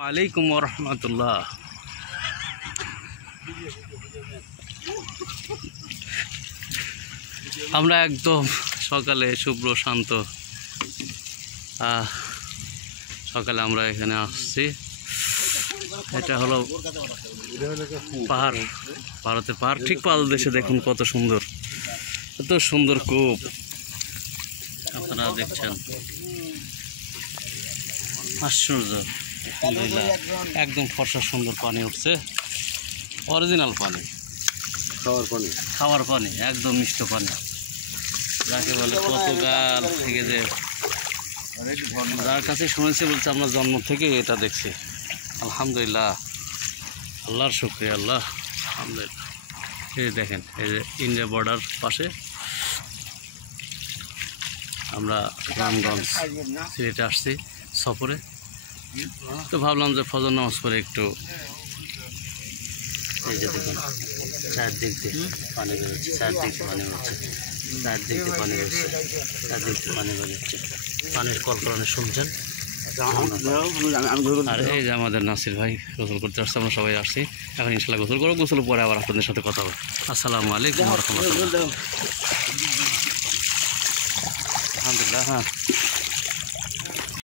ওয়ালাইকুম রহমতুল্লাহ। আমরা একদম সকালে শুভ্র শান্ত সকালে আমরা এখানে আসছি। এটা হলো পাহাড়, ভারতের পাহাড়, ঠিক পাদদেশে দেখুন কত সুন্দর, এত সুন্দর কূপ আপনারা দেখছেন। আশ্চর্য, আলহামদুলিল্লাহ, একদম ফর্সা সুন্দর পানি উঠছে, অরিজিনাল পানি, খাওয়ার পানি, একদম মিষ্ট পানি যাকে বলে। পর্তুগাল থেকে যে যার কাছে শুনেছি বলছে আমরা জন্ম থেকে এটা দেখছি। আলহামদুলিল্লাহ, আল্লাহর শুকরিয়া, আল্লাহ আলহামদুলিল্লাহ। এই যে দেখেন, এই যে ইন্ডিয়া বর্ডার পাশে আমরা রামগঞ্জ সিলেটে আসছি সফরে। তো ভাবলাম যে ফজর নামাজ পড়ে একটু, এই যে দেখুন চারদিক দিয়ে পানি বেরোচ্ছে, চারদিক দিয়ে পানি বেরোচ্ছে, চারদিক দিয়ে পানি বেরোচ্ছে, চারদিক দিয়ে পানি বেরোচ্ছে, পানির কলকরণে শুনছেন। আর এই যে আমাদের নাসির ভাই গোসল করতে আসছে, আমরা সবাই আসছি এখন ইনশাল্লাহ গোসল করবো। গোসল পরে আবার আপনাদের সাথে কথা হবে। আসসালামু আলাইকুম ওয়া রাহমাতুল্লাহ। আলহামদুলিল্লাহ। হ্যাঁ।